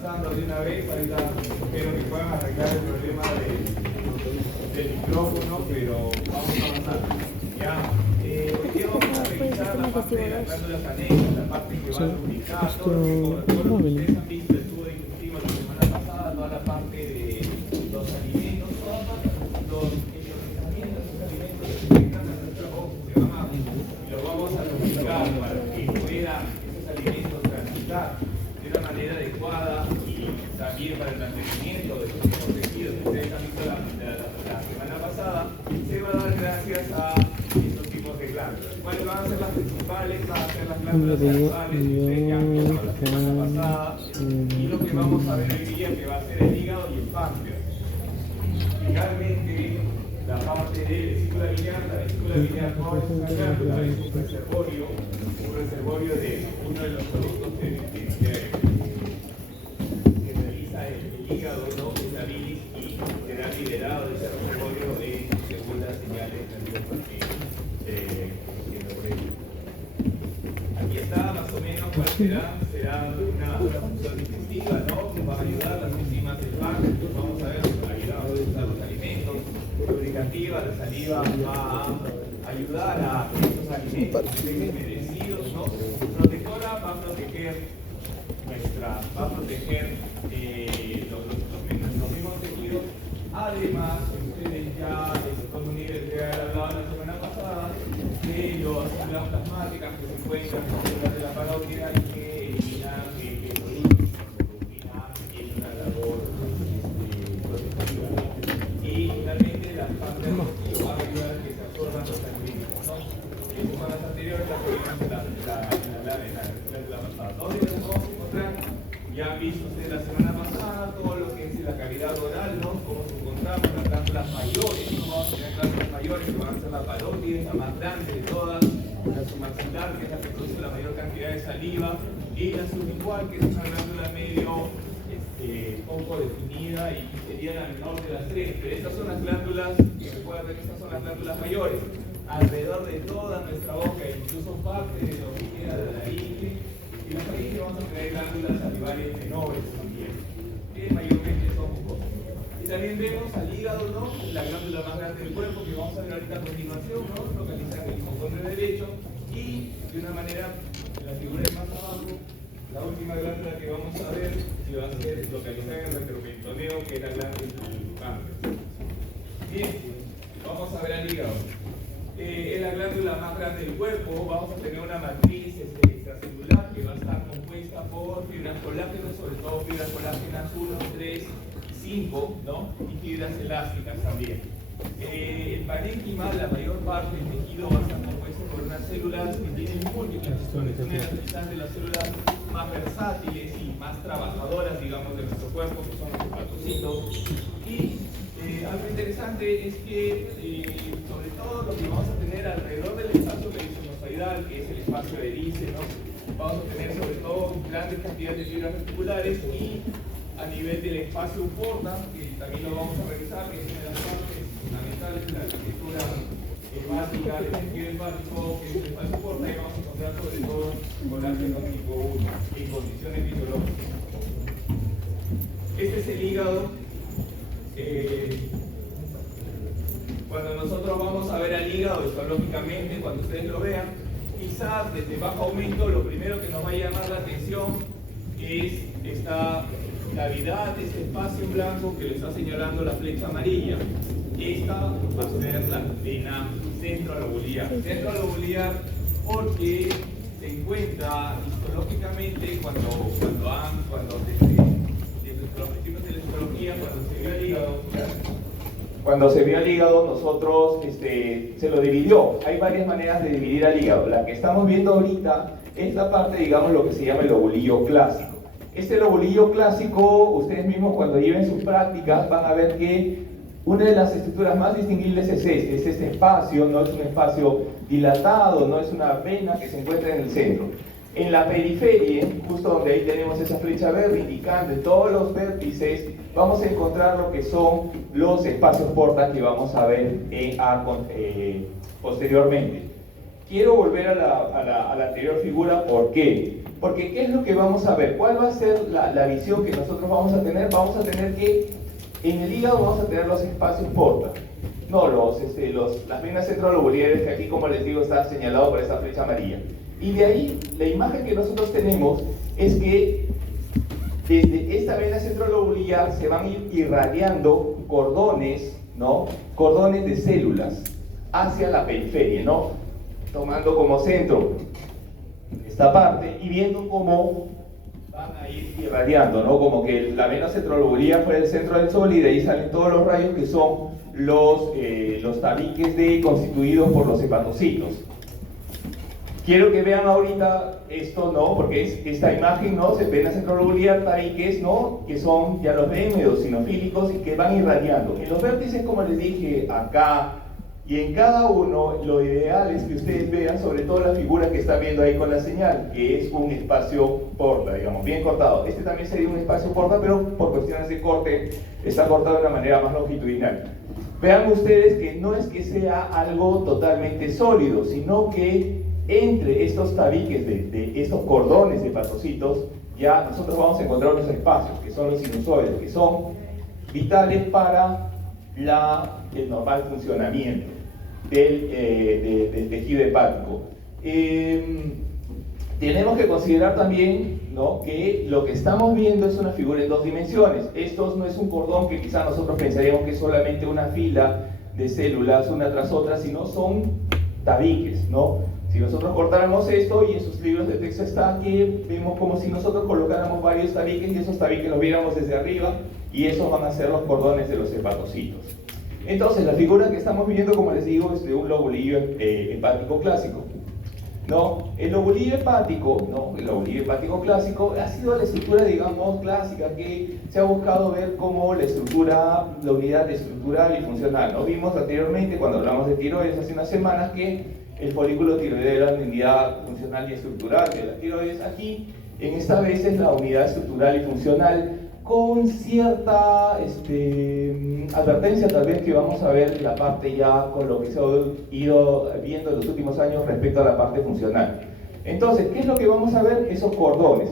avanzando de una vez. Ahorita espero que puedan arreglar el problema del micrófono, pero vamos a avanzar. Ya, hoy día vamos a revisar la parte de las glándulas anexas, la parte que va a lubricar, todo lo que ustedes han visto, estuvo discutido la semana pasada, toda la parte de los alimentos, todos los procesamientos, los alimentos que se afectan a nuestra boca, y los vamos a lubricar para que puedan esos alimentos transitar de una manera adecuada y también para el mantenimiento de los mismos tejidos que ustedes han visto la semana pasada, se va a dar gracias a estos tipos de glándulas. ¿Cuáles van a ser las principales? Van a ser las glándulas salivales, que ustedes ya han visto la semana pasada, y lo que vamos a ver hoy día que va a ser el hígado y el páncreas. Finalmente, la parte de vesícula biliar, la vesícula biliar no es una glándula, es un reservorio de uno de los productos que realiza el hígado, ¿no? Es la bilis, y será liberado de ese reservorio según las señales nerviosas que lo producen. Aquí está más o menos cuál será una función digestiva, ¿no? Nos van a ayudar las enzimas del páncreas, vamos a ver, nos va a ayudar a procesar los alimentos, lubricativa, la saliva va a ayudar a que esos alimentos estén humedecidos, ¿no? Protectora va a proteger los mismos tejidos. Además, ustedes ya con un nivel que hablaba la semana pasada de las células plasmáticas que se encuentran en las células de la parótida y que eliminan productos como rutina y una labor protectiva. Y finalmente la parte de va a ayudar a que se absorban los alimentos, ¿no? En semanas anteriores la tuvimos en la pasada. Todos ellos nos vamos a encontrar. Ya han visto ustedes la semana pasada todo lo que es la cavidad oral, ¿no? Cómo se encontramos las glándulas mayores, ¿no? Vamos a tener glándulas mayores que van a ser la parótida, la más grande de todas, la submaxilar, que es la que produce la mayor cantidad de saliva, y la sublingual, que es una glándula medio poco definida y sería la menor de las tres. Pero estas son las glándulas, que recuerden, estas son las glándulas mayores, alrededor de toda nuestra boca, incluso parte de la orilla, de la laringe. Y la faringe vamos a tener glándulas salivarias menores también, que mayormente son mucosas. Y también vemos al hígado, ¿no? La glándula más grande del cuerpo, que vamos a ver ahorita a continuación, ¿no? Localizada en el hipocondrio derecho, y de una manera, en la figura de más abajo, la última glándula que vamos a ver que va a ser localizada en el retroperitoneum, que es la glándula del páncreas. Bien, vamos a ver al hígado. Es la glándula más grande del cuerpo. Vamos a tener una matriz extracelular que va a estar compuesta por fibras colágenas, sobre todo fibras colágenas 1, 3, 5, ¿no? Y fibras elásticas también. El parénquima, la mayor parte del tejido va a estar compuesto por unas células que tienen múltiples funciones. Una de las células más versátiles y más trabajadoras, digamos, de nuestro cuerpo, que son los hepatocitos. Y algo interesante es que, sobre todo, lo que vamos a tener alrededor del espacio perisinusoidal, que es el espacio de Erice, ¿no? Vamos a tener sobre todo grandes cantidades de fibras reticulares, y a nivel del espacio porta, que también lo vamos a revisar, que es una de las partes fundamentales de la arquitectura hepática, del tejido hepático, que es el espacio porta, y vamos a encontrar sobre todo colágeno tipo 1 en condiciones fisiológicas. Este es el hígado. Cuando nosotros vamos a ver al hígado histológicamente, cuando ustedes lo vean, quizás desde bajo aumento lo primero que nos va a llamar la atención es esta cavidad, este espacio en blanco que le está señalando la flecha amarilla. Esta va a ser la vena centrolobular. Centrolobular porque se encuentra histológicamente cuando desde los principios de la histología, cuando se vio al hígado, nosotros se lo dividió. Hay varias maneras de dividir al hígado. La que estamos viendo ahorita es la parte, digamos, lo que se llama el lobulillo clásico. Este lobulillo clásico, ustedes mismos cuando lleven sus prácticas van a ver que una de las estructuras más distinguibles es este espacio. No es un espacio dilatado, no es una vena que se encuentra en el centro. En la periferia, justo donde ahí tenemos esa flecha verde indicando todos los vértices, vamos a encontrar lo que son los espacios porta que vamos a ver posteriormente. Quiero volver a la anterior figura. ¿Por qué? Porque ¿qué es lo que vamos a ver? ¿Cuál va a ser la visión que nosotros vamos a tener? Vamos a tener que en el hígado vamos a tener los espacios porta, no las venas centrolobulares, que aquí, como les digo, está señalado por esa flecha amarilla. Y de ahí, la imagen que nosotros tenemos es que desde esta vena centrolobular se van a ir irradiando cordones, ¿no? Cordones de células hacia la periferia, ¿no? Tomando como centro esta parte y viendo cómo van a ir irradiando, ¿no? Como que la vena centrolobular fue el centro del sol y de ahí salen todos los rayos que son los tabiques constituidos por los hepatocitos. Quiero que vean ahorita esto, ¿no? Porque es esta imagen, ¿no? Vena centrolobular, tabiques, ¿no? Que son, ya los ven, eosinofílicos y que van irradiando. En los vértices, como les dije, acá y en cada uno, lo ideal es que ustedes vean, sobre todo la figura que está viendo ahí con la señal, que es un espacio porta, digamos, bien cortado. Este también sería un espacio porta, pero por cuestiones de corte está cortado de una manera más longitudinal. Vean ustedes que no es que sea algo totalmente sólido, sino que entre estos tabiques de estos cordones de hepatocitos, ya nosotros vamos a encontrar unos espacios, que son los sinusoides, que son vitales para el normal funcionamiento del tejido hepático. Tenemos que considerar también, ¿no?, que lo que estamos viendo es una figura en dos dimensiones. Esto no es un cordón que quizá nosotros pensaríamos que es solamente una fila de células una tras otra, sino son tabiques, ¿no? Si nosotros cortáramos esto, y en sus libros de texto está que vemos como si nosotros colocáramos varios tabiques y esos tabiques los viéramos desde arriba y esos van a ser los cordones de los hepatocitos. Entonces, la figura que estamos viendo, como les digo, es de un lobulillo hepático clásico, ¿no? El lobulillo hepático, ¿no? El lobulillo hepático clásico ha sido la estructura, digamos, clásica que se ha buscado ver como la unidad estructural y funcional, ¿no? Vimos anteriormente, cuando hablamos de tiroides hace unas semanas, que el folículo tiroideo era la unidad funcional y estructural de la tiroides. Aquí, en esta vez, es la unidad estructural y funcional, con cierta advertencia tal vez que vamos a ver en la parte ya con lo que se ha ido viendo en los últimos años respecto a la parte funcional. Entonces, ¿qué es lo que vamos a ver? Esos cordones.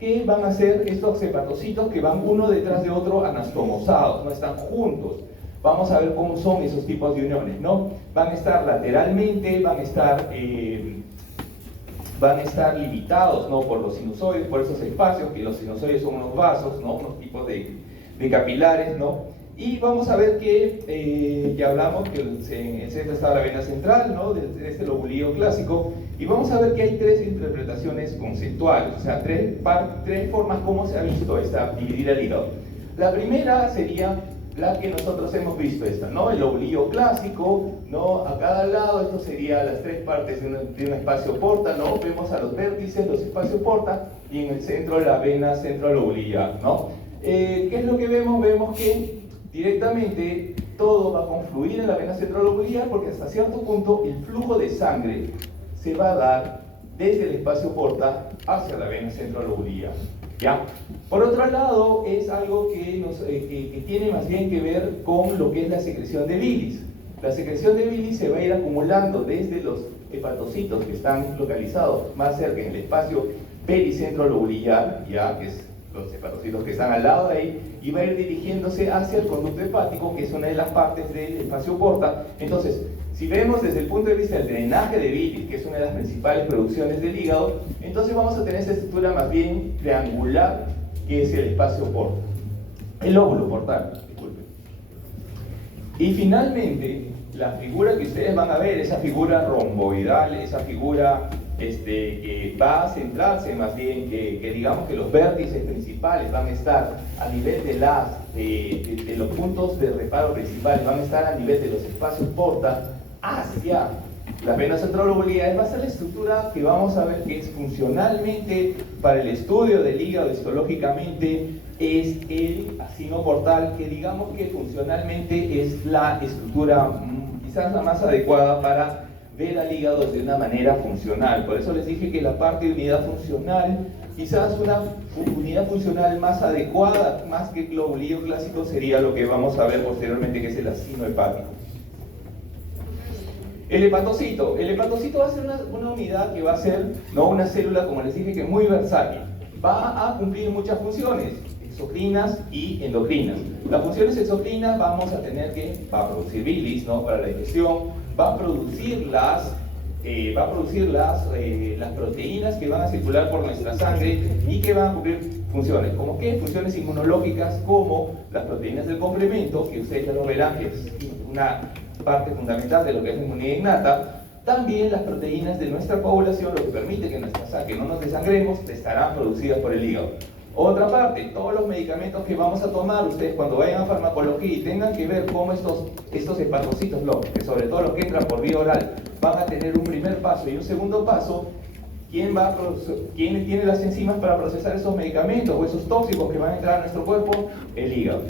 ¿Qué van a hacer estos hepatocitos que van uno detrás de otro anastomosados, no están juntos? Vamos a ver cómo son esos tipos de uniones, ¿no? Van a estar lateralmente, van a estar limitados, ¿no?, por los sinusoides, por esos espacios, que los sinusoides son unos vasos, ¿no?, unos tipos de capilares, ¿no? Y vamos a ver que ya hablamos que en el centro está la vena central, ¿no?, de este lobulillo clásico, y vamos a ver que hay tres interpretaciones conceptuales, o sea, tres formas como se ha visto dividir el hígado. La primera sería la que nosotros hemos visto, ¿no? El lobulillo clásico, ¿no? A cada lado, esto sería las tres partes de un espacio porta, ¿no? Vemos a los vértices, los espacios porta, y en el centro la vena centrolobular, ¿no? ¿Qué es lo que vemos? Vemos que directamente todo va a confluir en la vena centrolobular, porque hasta cierto punto el flujo de sangre se va a dar desde el espacio porta hacia la vena centrolobular. ¿Ya? Por otro lado, es algo que tiene más bien que ver con lo que es la secreción de bilis. La secreción de bilis se va a ir acumulando desde los hepatocitos que están localizados más cerca en el espacio pericentrolobular, ya, que es los hepatocitos que están al lado de ahí, y va a ir dirigiéndose hacia el conducto hepático, que es una de las partes del espacio porta. Entonces, si vemos desde el punto de vista del drenaje de bilis, que es una de las principales producciones del hígado, entonces vamos a tener esta estructura más bien triangular, que es el espacio porta, el lóbulo portal, disculpen. Y finalmente, la figura que ustedes van a ver, esa figura romboidal, esa figura que va a centrarse más bien, que digamos que los vértices principales van a estar a nivel de los puntos de reparo principales, van a estar a nivel de los espacios porta hacia la vena centrolobular, va a ser la estructura que vamos a ver que es funcionalmente para el estudio del hígado histológicamente es el acino portal, que digamos que funcionalmente es la estructura quizás la más adecuada para ver al hígado de una manera funcional. Por eso les dije que la parte de unidad funcional, quizás una unidad funcional más adecuada, más que el lobulillo clásico, sería lo que vamos a ver posteriormente, que es el acino hepático. El hepatocito va a ser una unidad que va a ser, ¿no?, una célula, como les dije, que es muy versátil. Va a cumplir muchas funciones, exocrinas y endocrinas. Las funciones exocrinas vamos a tener que, va a producir bilis, ¿no?, para la digestión, va a producir las proteínas que van a circular por nuestra sangre y que van a cumplir funciones. ¿Como qué? Funciones inmunológicas, como las proteínas del complemento, que ustedes ya lo verán, que es una parte fundamental de lo que es la inmunidad innata. También las proteínas de nuestra coagulación, lo que permite que nuestra sangre no nos desangremos, estarán producidas por el hígado. Otra parte, todos los medicamentos que vamos a tomar, ustedes cuando vayan a farmacología y tengan que ver cómo estos hepatocitos, que sobre todo los que entran por vía oral, van a tener un primer paso y un segundo paso. ¿Quién tiene las enzimas para procesar esos medicamentos o esos tóxicos que van a entrar a nuestro cuerpo? El hígado.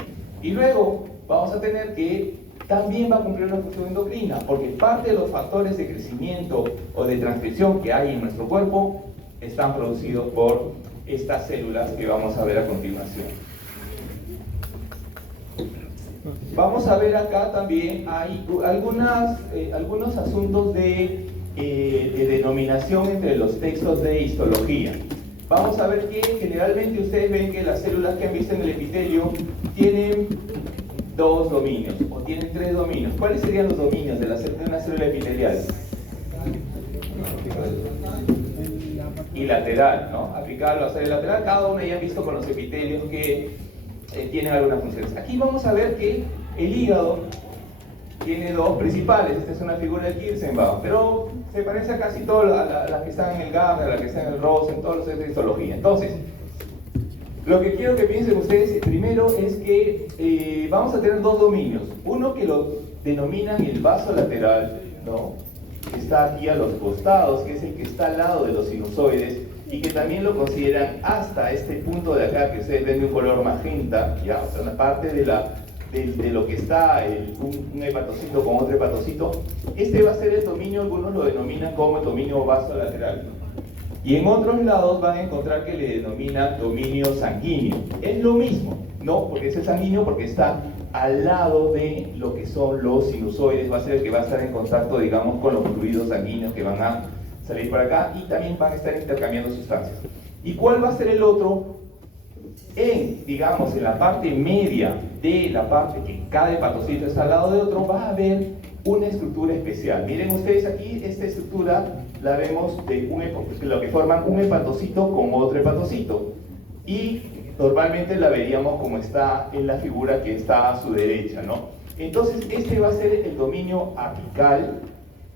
Y luego vamos a tener que también va a cumplir una función endocrina, porque parte de los factores de crecimiento o de transcripción que hay en nuestro cuerpo están producidos por estas células que vamos a ver a continuación. Vamos a ver acá también, hay algunos asuntos de denominación entre los textos de histología. Vamos a ver que generalmente ustedes ven que las células que han visto en el epitelio tienen 2 dominios o tienen 3 dominios. ¿Cuáles serían los dominios de una célula epitelial? Y lateral, ¿no? Apical, basal y lateral. Cada uno ya han visto con los epitelios que tienen algunas funciones. Aquí vamos a ver que el hígado tiene 2 principales. Esta es una figura de Kirschenbaum, pero se parece a casi todas las que están en el Gardner, las que están en el Ross, en todos los textos de histología. Entonces, lo que quiero que piensen ustedes primero es que vamos a tener 2 dominios. Uno que lo denominan el vaso lateral, ¿no?, que está aquí a los costados, que es el que está al lado de los sinusoides, y que también lo consideran hasta este punto de acá, que ustedes ven de un color magenta, ya, o sea, una parte de lo que está un hepatocito con otro hepatocito. Este va a ser el dominio, algunos lo denominan como el dominio vasolateral. Y en otros lados van a encontrar que le denominan dominio sanguíneo. Es lo mismo, ¿no? Porque es el sanguíneo porque está al lado de lo que son los sinusoides, va a ser el que va a estar en contacto, digamos, con los fluidos sanguíneos que van a salir por acá y también van a estar intercambiando sustancias. ¿Y cuál va a ser el otro? Digamos, en la parte media de la parte que cada hepatocito está al lado de otro, va a haber una estructura especial. Miren ustedes aquí, esta estructura la vemos de lo que forman un hepatocito con otro hepatocito. Y normalmente la veríamos como está en la figura que está a su derecha, ¿no? Entonces, este va a ser el dominio apical,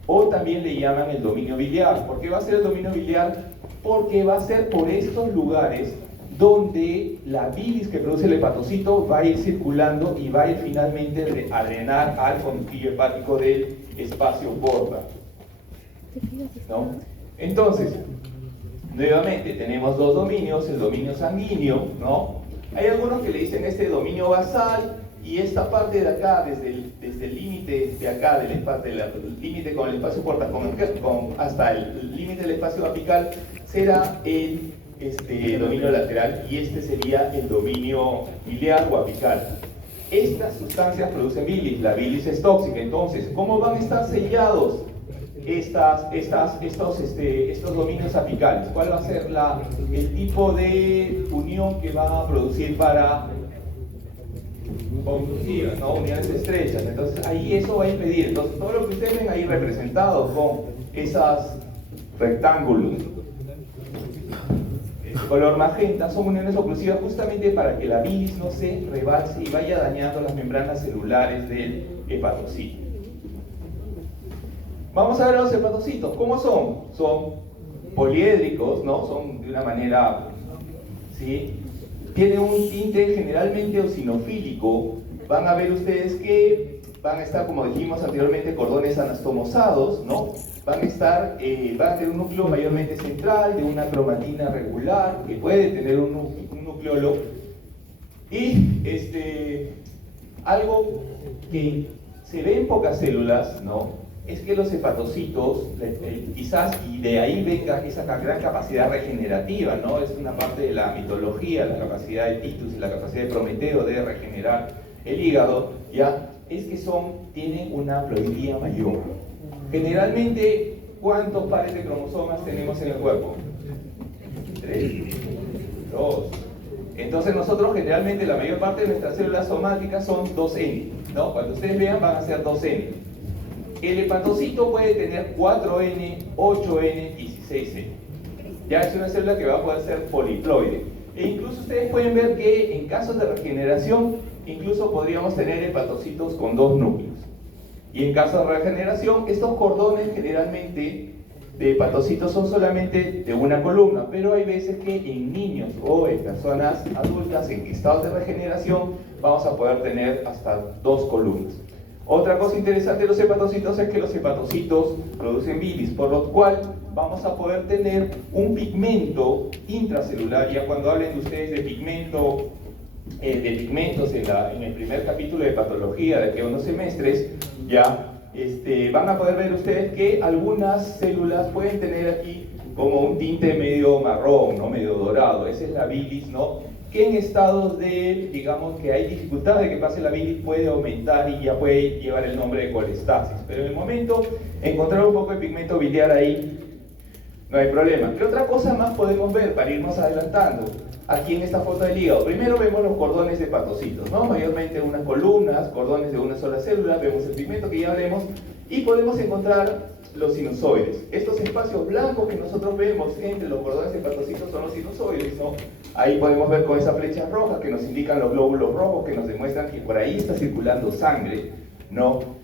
o también le llaman el dominio biliar. ¿Por qué va a ser el dominio biliar? Porque va a ser por estos lugares donde la bilis que produce el hepatocito va a ir circulando y va a ir finalmente a drenar al conductillo hepático del espacio porta, ¿no? Entonces, nuevamente tenemos 2 dominios, el dominio sanguíneo, ¿no? Hay algunos que le dicen este dominio basal, y esta parte de acá, desde el límite de acá, del límite con el espacio porta hasta el límite del espacio apical, será el dominio lateral, y este sería el dominio biliar o apical. Estas sustancias producen bilis, la bilis es tóxica. Entonces, ¿cómo van a estar sellados estos dominios apicales? ¿Cuál va a ser el tipo de unión que va a producir para conductivas, ¿no? Unidades estrechas? Entonces ahí eso va a impedir. Entonces todo lo que ustedes ven ahí representado con esos rectángulos de color magenta son uniones oclusivas justamente para que la bilis no se rebalse y vaya dañando las membranas celulares del hepatocito. Vamos a ver los hepatocitos. ¿Cómo son? Son poliédricos, ¿no? Son de una manera, ¿sí? Tienen un tinte generalmente eosinofílico. Van a ver ustedes que van a estar, como dijimos anteriormente, cordones anastomosados, ¿no? Van a tener un núcleo mayormente central, de una cromatina regular, que puede tener un nucleolo. Y algo que se ve en pocas células, ¿no?, es que los hepatocitos, quizás, y de ahí venga esa gran capacidad regenerativa, ¿no? Es una parte de la mitología, la capacidad de Titus y la capacidad de Prometeo de regenerar el hígado, ¿ya? Es que tienen una ploidía mayor. Generalmente, ¿cuántos pares de cromosomas tenemos en el cuerpo? 3, 2. Entonces nosotros generalmente la mayor parte de nuestras células somáticas son 2N, ¿no? Cuando ustedes vean van a ser 2N. El hepatocito puede tener 4N, 8N, 16N. Ya es una célula que va a poder ser poliploide. E incluso ustedes pueden ver que en casos de regeneración, incluso podríamos tener hepatocitos con 2 núcleos. Y en caso de regeneración, estos cordones generalmente de hepatocitos son solamente de una columna, pero hay veces que en niños o en personas adultas en estados de regeneración vamos a poder tener hasta 2 columnas. Otra cosa interesante de los hepatocitos es que los hepatocitos producen bilis, por lo cual vamos a poder tener un pigmento intracelular. Ya cuando hablen de ustedes de pigmentos en el primer capítulo de patología de aquí a unos semestres, ya van a poder ver ustedes que algunas células pueden tener aquí como un tinte medio marrón, ¿no? Medio dorado. Esa es la bilis, ¿no? Que en estados de, digamos, que hay dificultad de que pase la bilis, puede aumentar y ya puede llevar el nombre de colestasis. Pero en el momento, encontrar un poco de pigmento biliar ahí, no hay problema. ¿Qué otra cosa más podemos ver para irnos adelantando? Aquí en esta foto del hígado, primero vemos los cordones de hepatocitos, ¿no? Mayormente unas columnas, cordones de una sola célula, vemos el pigmento que ya hablemos, y podemos encontrar los sinusoides. Estos espacios blancos que nosotros vemos entre los cordones de hepatocitos son los sinusoides, ¿no? Ahí podemos ver con esa flecha roja que nos indican los glóbulos rojos, que nos demuestran que por ahí está circulando sangre, ¿no?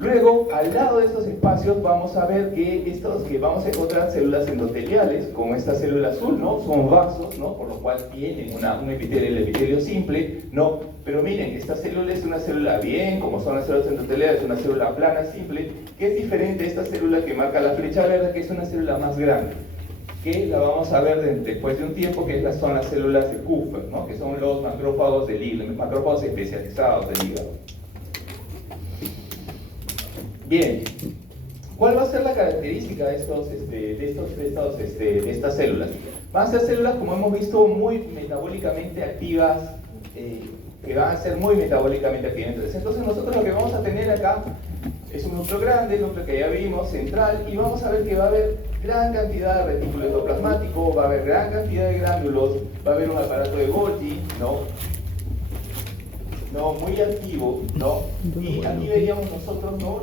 Luego, al lado de estos espacios vamos a ver que vamos a encontrar células endoteliales, como esta célula azul, ¿no? Son vasos, ¿no? Por lo cual tienen un epitelio, el epitelio simple, ¿no? Pero miren, esta célula es una célula bien, como son las células endoteliales, una célula plana, simple, que es diferente a esta célula que marca la flecha verde, que es una célula más grande, que la vamos a ver después de un tiempo, que son las células de Kupffer, ¿no? Que son los macrófagos del hígado, macrófagos especializados del hígado. Bien, ¿cuál va a ser la característica de estas células? Van a ser células, como hemos visto, muy metabólicamente activas, que van a ser muy metabólicamente activas. Entonces nosotros lo que vamos a tener acá es un núcleo grande, el núcleo que ya vimos, central, y vamos a ver que va a haber gran cantidad de retículo endoplasmático, va a haber gran cantidad de gránulos, va a haber un aparato de Golgi, ¿no? Muy activo, ¿no? Y aquí veríamos nosotros, ¿no?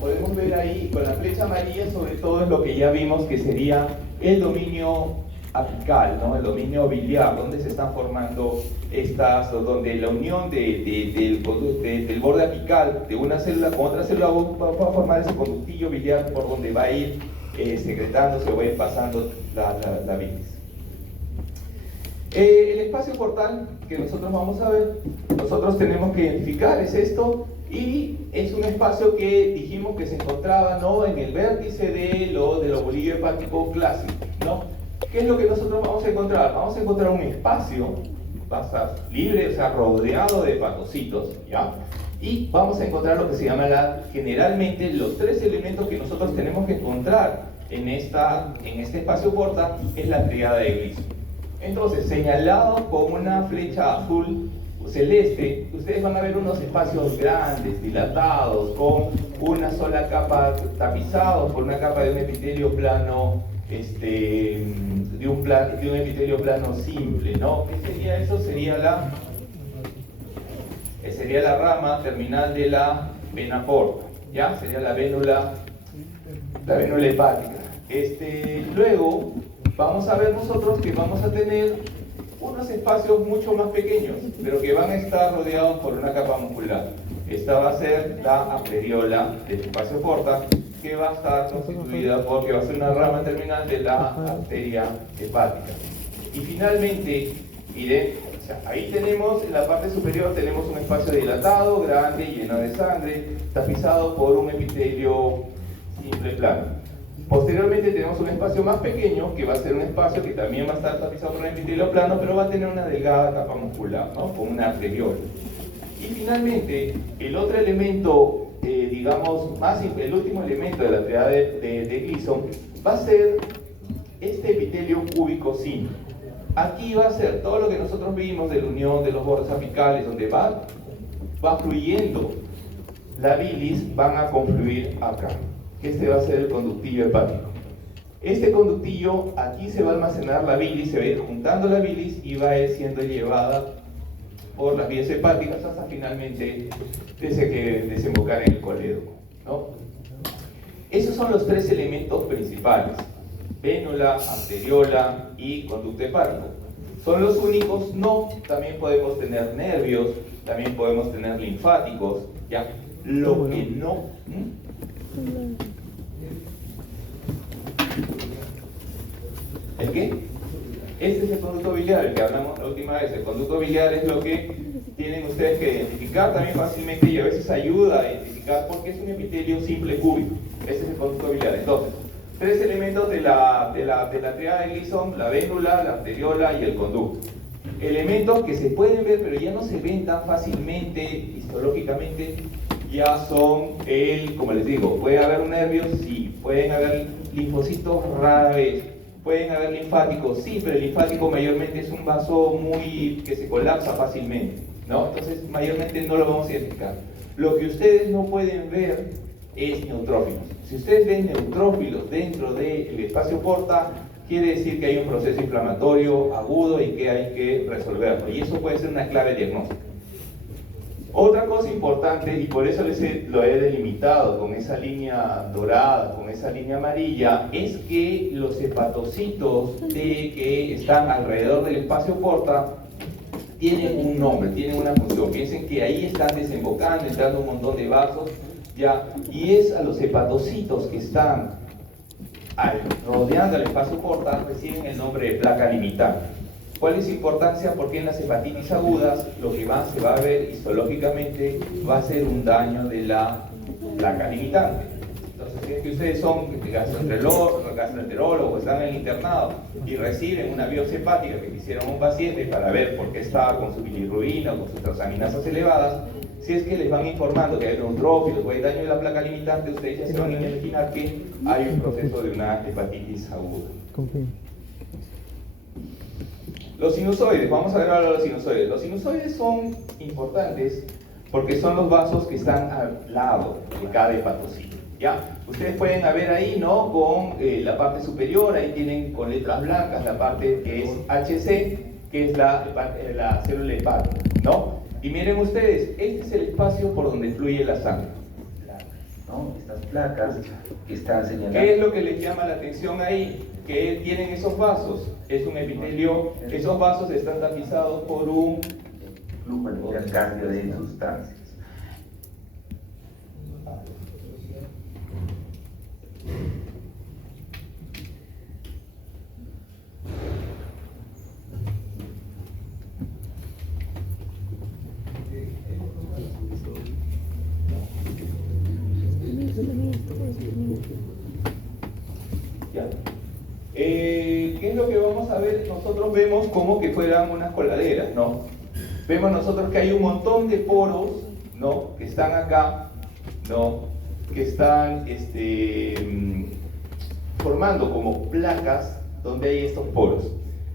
Podemos ver ahí con la flecha amarilla, sobre todo es lo que ya vimos que sería el dominio apical, ¿no? El dominio biliar, donde se están formando donde la unión del borde apical de una célula con otra célula va a formar ese conductillo biliar por donde va a ir secretándose o va a ir pasando la bilis. El espacio portal que nosotros vamos a ver, nosotros tenemos que identificar, es esto, y es un espacio que dijimos que se encontraba, ¿no? En el vértice del ovolillo hepático clásico, ¿no? ¿Qué es lo que nosotros vamos a encontrar? Vamos a encontrar un espacio, va a estar libre, o sea, rodeado de hepatocitos, ¿ya? Y vamos a encontrar lo que se llama generalmente los 3 elementos que nosotros tenemos que encontrar en este espacio portal, es la tríada de Gleason. Entonces, señalado con una flecha azul o celeste, ustedes van a ver unos espacios grandes, dilatados, con una sola capa, tapizados por una capa de un epitelio plano, de un epitelio plano simple, ¿no? ¿Qué sería eso? Sería la rama terminal de la vena porta, ¿ya? Sería la vénula hepática. Luego, vamos a ver nosotros que vamos a tener unos espacios mucho más pequeños, pero que van a estar rodeados por una capa muscular. Esta va a ser la arteriola del espacio porta, que va a estar constituida porque va a ser una rama terminal de la arteria hepática. Y finalmente, miren, ahí tenemos, en la parte superior tenemos un espacio dilatado, grande, lleno de sangre, tapizado por un epitelio simple plano. Posteriormente tenemos un espacio más pequeño, que va a ser un espacio que también va a estar tapizado por un epitelio plano, pero va a tener una delgada capa muscular, ¿no? Con una arteriola. Y finalmente, el otro elemento, el último elemento de la tríada de Gleason, va a ser este epitelio cúbico simple. Aquí va a ser todo lo que nosotros vimos de la unión de los bordes apicales, donde va fluyendo la bilis, van a confluir acá. que este va a ser el conductillo hepático. Este conductillo, aquí se va a almacenar la bilis, se va a ir juntando la bilis y va a ir siendo llevada por las vías hepáticas hasta finalmente desembocar en el colédoco, ¿no? Esos son los tres elementos principales: vénula, arteriola y conducto hepático. ¿Son los únicos? No, también podemos tener nervios, también podemos tener linfáticos, ¿ya? Lo que no... ¿El qué? Este es el conducto biliar, el que hablamos la última vez. El conducto biliar es lo que tienen ustedes que identificar también fácilmente y a veces ayuda a identificar porque es un epitelio simple cúbico. Ese es el conducto biliar. Entonces, tres elementos de la triada de Gleason: la vénula, la arteriola y el conducto. Elementos que se pueden ver pero ya no se ven tan fácilmente histológicamente, ya son como les digo, puede haber nervios, sí, pueden haber linfocitos rara vez, pueden haber linfáticos, sí, pero el linfático mayormente es un vaso que se colapsa fácilmente, ¿no? Entonces mayormente no lo vamos a identificar. Lo que ustedes no pueden ver es neutrófilos. Si ustedes ven neutrófilos dentro del espacio porta, quiere decir que hay un proceso inflamatorio agudo y que hay que resolverlo, y eso puede ser una clave diagnóstica. Otra cosa importante, y por eso lo he delimitado con esa línea dorada, con esa línea amarilla, es que los hepatocitos que están alrededor del espacio porta tienen un nombre, tienen una función. Piensen que ahí están desembocando, entrando un montón de vasos, ¿ya? Y es a los hepatocitos que están rodeando el espacio porta, reciben el nombre de placa limitante. ¿Cuál es su importancia? Porque en las hepatitis agudas lo que más se va a ver histológicamente va a ser un daño de la placa limitante. Entonces, si es que ustedes son gastroenterólogos, están en el internado y reciben una biopsia hepática que hicieron un paciente para ver por qué estaba con su bilirrubina o con sus transaminasas elevadas, si es que les van informando que hay neutrófilos o hay daño de la placa limitante, ustedes ya se van a imaginar que hay un proceso de una hepatitis aguda. Los sinusoides, vamos a ver ahora los sinusoides. Los sinusoides son importantes porque son los vasos que están al lado de cada hepatocito, ¿ya? Ustedes pueden ver ahí, ¿no? Con la parte superior, ahí tienen con letras blancas la parte que es HC, que es la célula hepática, ¿no? Y miren ustedes, este es el espacio por donde fluye la sangre, ¿no? Estas placas que están señalando. ¿Qué es lo que les llama la atención ahí? Que tienen esos vasos, es un epitelio, esos vasos están tapizados por un flujo de intercambio de sustancias. Ya. ¿Qué es lo que vamos a ver? Nosotros vemos como que fueran unas coladeras, ¿no? Vemos nosotros que hay un montón de poros, ¿no? Que están acá, ¿no? Que están formando como placas donde hay estos poros.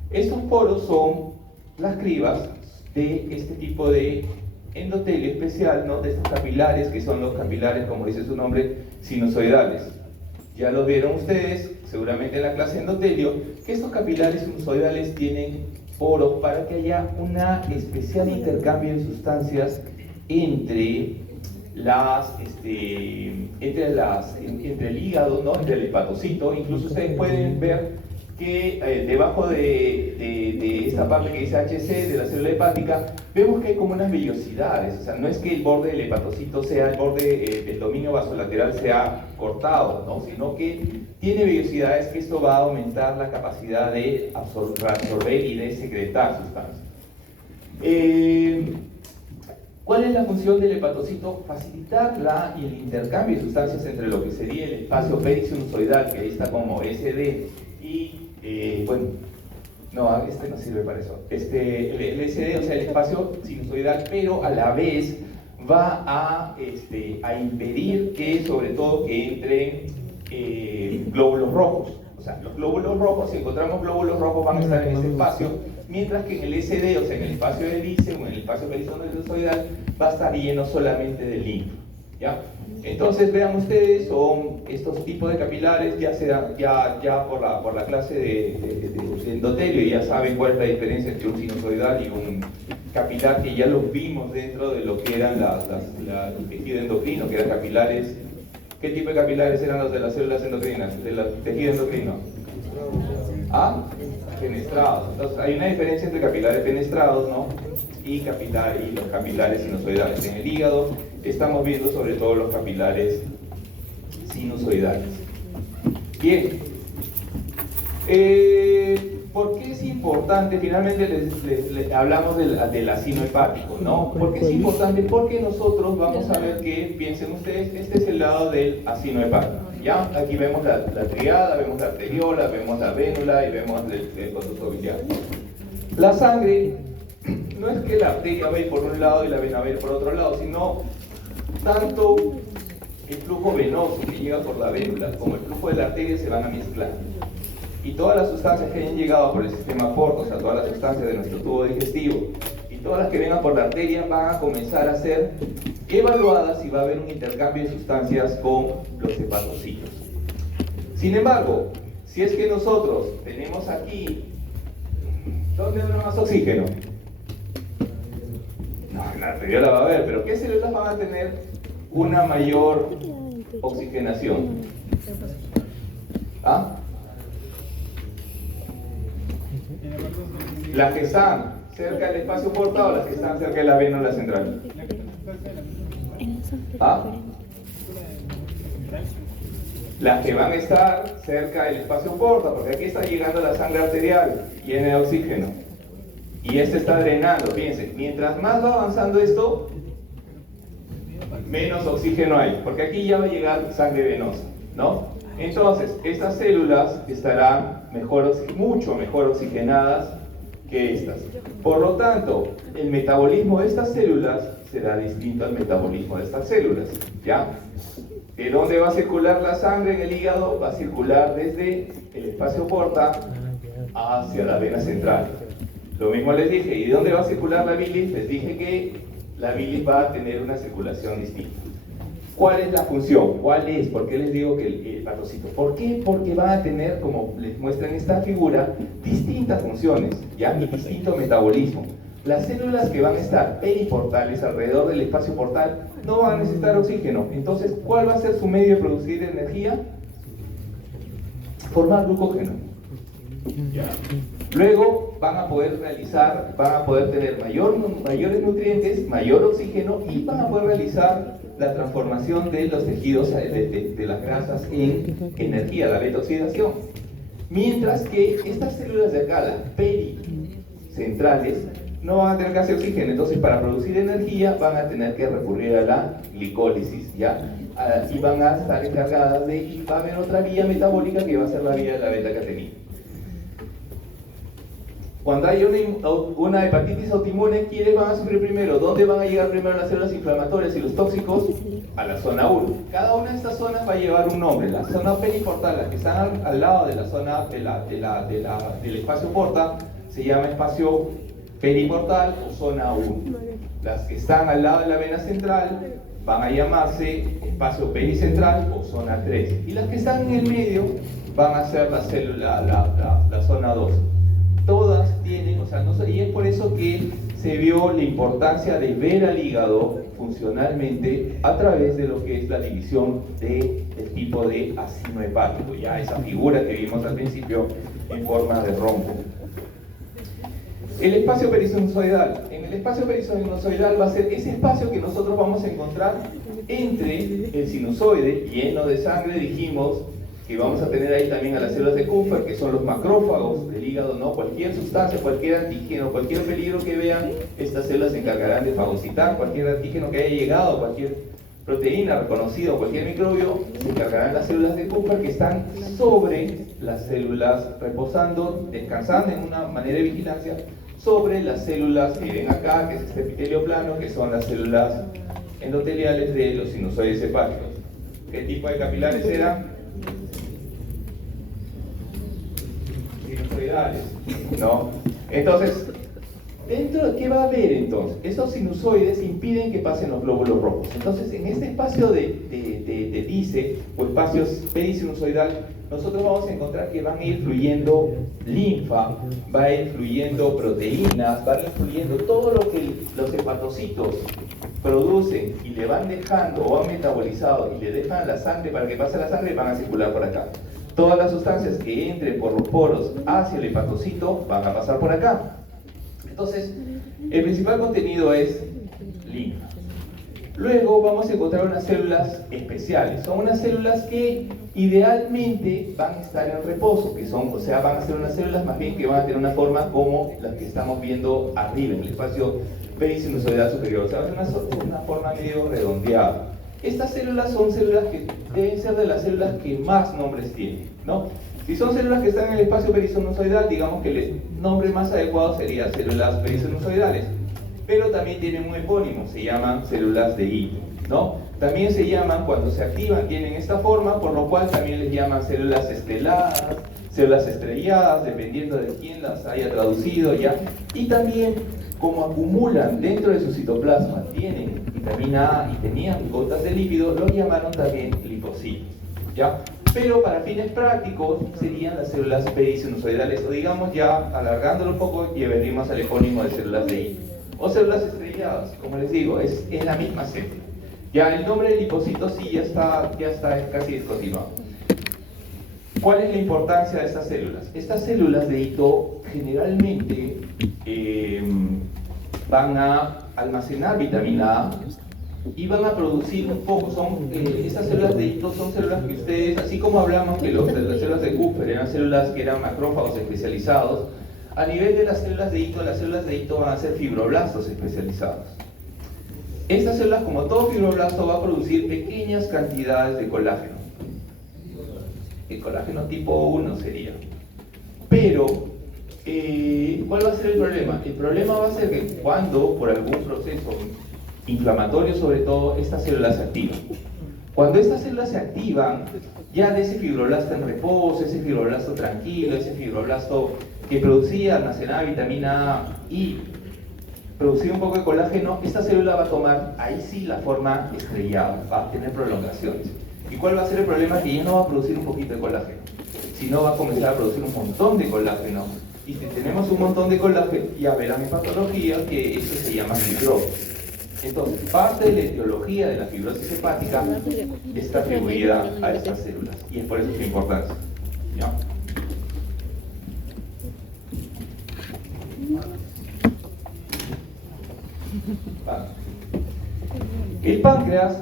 Estos poros son las cribas de este tipo de endotelio especial, ¿no? De estos capilares, que son los capilares, como dice su nombre, sinusoidales. Ya lo vieron ustedes, seguramente en la clase de endotelio, que estos capilares sinusoidales tienen poros para que haya un especial intercambio de sustancias entre el hígado, ¿no? Entre el hepatocito. Incluso ustedes pueden ver que debajo de esta parte que dice HC, de la célula hepática, vemos que hay como unas vellosidades. O sea, no es que el borde del hepatocito sea, el borde del dominio vasolateral sea cortado, ¿no? Sino que tiene vellosidades, que esto va a aumentar la capacidad de absorber y de secretar sustancias. ¿Cuál es la función del hepatocito? Facilitar el intercambio de sustancias entre lo que sería el espacio perisinusoidal, que ahí está como SD, y bueno, no, este no sirve para eso. El SD, o sea, el espacio sinusoidal, pero a la vez va a impedir que, sobre todo, que entren glóbulos rojos. O sea, los glóbulos rojos, si encontramos glóbulos rojos, van a estar en ese espacio, mientras que en el SD, o sea, en el espacio de Dice o en el espacio perisinusoidal, va a estar lleno solamente de linfa. ¿ya? Entonces vean ustedes, son estos tipos de capilares, ya por la clase de endotelio ya saben cuál es la diferencia entre un sinusoidal y un capilar, que ya los vimos dentro de lo que eran el tejido endocrino, que eran capilares. ¿Qué tipo de capilares eran los de las células endocrinas, del tejido endocrino? ¿Ah? Fenestrados. Entonces hay una diferencia entre capilares fenestrados, ¿no? Y los capilares sinusoidales. En el hígado estamos viendo sobre todo los capilares sinusoidales. Bien. ¿Por qué es importante? Finalmente les hablamos del asino hepático, ¿no? ¿Por qué es importante? Porque nosotros vamos a ver que, piensen ustedes, este es el lado del asino hepático, ¿ya? Aquí vemos la triada, vemos la arteriola, vemos la vénula y vemos el conducto biliar. La sangre, no es que la arteria va a ir por un lado y la vena va a ir por otro lado, sino tanto el flujo venoso que llega por la vénula como el flujo de la arteria se van a mezclar. Y todas las sustancias que hayan llegado por el sistema porto, o sea, todas las sustancias de nuestro tubo digestivo, y todas las que vengan por la arteria van a comenzar a ser evaluadas y va a haber un intercambio de sustancias con los hepatocitos. Sin embargo, si es que nosotros tenemos aquí, ¿dónde habrá más oxígeno? No, en la arteriola va a haber, pero ¿qué células van a tener una mayor oxigenación? ¿Ah? Las que están cerca del espacio porta o las que están cerca de la vénula central. ¿Ah? Las que van a estar cerca del espacio porta, porque aquí está llegando la sangre arterial llena de oxígeno y este está drenando. Fíjense, mientras más va avanzando esto, menos oxígeno hay, porque aquí ya va a llegar sangre venosa, ¿no? Entonces, estas células estarán mucho mejor oxigenadas que estas. Por lo tanto, el metabolismo de estas células será distinto al metabolismo de estas células, ¿ya? ¿De dónde va a circular la sangre en el hígado? Va a circular desde el espacio porta hacia la vena central. Lo mismo les dije. ¿Y de dónde va a circular la bilis? Les dije que la bilis va a tener una circulación distinta. ¿Cuál es la función? ¿Cuál es? ¿Por qué les digo que el hepatocito? ¿Por qué? Porque van a tener, como les muestra en esta figura, distintas funciones, ¿ya? Y distinto metabolismo. Las células que van a estar periportales alrededor del espacio portal no van a necesitar oxígeno. Entonces, ¿cuál va a ser su medio de producir energía? Formar glucógeno. ¿Ya? Luego van a poder tener mayores nutrientes, mayor oxígeno y van a poder realizar la transformación de los tejidos, de las grasas en energía, la beta-oxidación. Mientras que estas células de acá, las pericentrales, no van a tener casi oxígeno, entonces para producir energía van a tener que recurrir a la glicólisis, ¿ya? Y van a estar encargadas y va a haber otra vía metabólica que va a ser la vía de la beta-catenina. Cuando hay una hepatitis autoinmune, ¿quiénes van a sufrir primero? ¿Dónde van a llegar primero las células inflamatorias y los tóxicos? A la zona 1. Cada una de estas zonas va a llevar un nombre. La zona periportal, las que están al lado de la zona del espacio porta, se llama espacio periportal o zona 1. Las que están al lado de la vena central van a llamarse espacio pericentral o zona 3. Y las que están en el medio van a ser la zona 2. Todas tienen, y es por eso que se vio la importancia de ver al hígado funcionalmente a través de lo que es la división del tipo de asino hepático, ya esa figura que vimos al principio en forma de rombo. El espacio perisinusoidal. En el espacio perisinusoidal va a ser ese espacio que nosotros vamos a encontrar entre el sinusoide lleno de sangre, dijimos, que vamos a tener ahí también a las células de Kupffer, que son los macrófagos del hígado, ¿no? Cualquier sustancia, cualquier antígeno, cualquier peligro que vean, estas células se encargarán de fagocitar cualquier antígeno que haya llegado, cualquier proteína reconocida o cualquier microbio, se encargarán las células de Kupffer que están sobre las células, reposando, descansando en una manera de vigilancia, sobre las células que ven acá, que es este epitelio plano, que son las células endoteliales de los sinusoides hepáticos. ¿Qué tipo de capilares eran? Sinusoidales, ¿no? Entonces, Dentro, ¿qué va a haber entonces? Estos sinusoides impiden que pasen los glóbulos rojos. Entonces, en este espacio de DICE, o espacio perisinusoidal, nosotros vamos a encontrar que van a ir fluyendo linfa, va a ir fluyendo proteínas, va a ir fluyendo todo lo que los hepatocitos producen y le van dejando o han metabolizado y le dejan la sangre para que pase la sangre, van a circular por acá. Todas las sustancias que entren por los poros hacia el hepatocito van a pasar por acá. Entonces, el principal contenido es linfa. Luego vamos a encontrar unas células especiales. Son unas células que idealmente van a estar en reposo, que son, o sea, van a ser unas células más bien que van a tener una forma como las que estamos viendo arriba, en el espacio perisinusoidal superior. O sea, va a ser una forma medio redondeada. Estas células son células que deben ser de las células que más nombres tienen, ¿no? Si son células que están en el espacio perisinusoidal, digamos que el nombre más adecuado sería células perisinusoidales. Pero también tienen un epónimo, se llaman células de Ito, ¿no? También se llaman, cuando se activan, tienen esta forma, por lo cual también les llaman células esteladas, células estrelladas, dependiendo de quién las haya traducido, ¿ya? Y también, como acumulan dentro de su citoplasma, tienen vitamina A y tenían gotas de lípido, los llamaron también lipocitos, ¿ya? Pero para fines prácticos serían las células perisinusoidales, o digamos ya, alargándolo un poco, llevaríamos al epónimo de células de Ito. O células estrelladas, como les digo, es la misma célula. Ya el nombre de lipocitos sí ya está casi descontinuado. ¿Cuál es la importancia de estas células? Estas células de Ito generalmente van a almacenar vitamina A y van a producir un poco, estas células de Ito son células que ustedes, así como hablamos que las células de Kupffer eran células que eran macrófagos especializados, a nivel de las células de Ito van a ser fibroblastos especializados. Estas células, como todo fibroblasto, va a producir pequeñas cantidades de colágeno. El colágeno tipo 1 sería. Pero, ¿cuál va a ser el problema? El problema va a ser que cuando, por algún proceso inflamatorio sobre todo, estas células se activan. Cuando estas células se activan, ya de ese fibroblasto en reposo, ese fibroblasto tranquilo, ese fibroblasto que producía, almacenaba vitamina A y producía un poco de colágeno, esta célula va a tomar ahí sí la forma estrellada, va a tener prolongaciones. ¿Y cuál va a ser el problema? Que ya no va a producir un poquito de colágeno, sino va a comenzar a producir un montón de colágeno. Y si tenemos un montón de colágeno, ya verán en patología que eso se llama fibrosis. Entonces, parte de la etiología de la fibrosis hepática está atribuida a estas células, y es por eso su importancia, ¿ya? El páncreas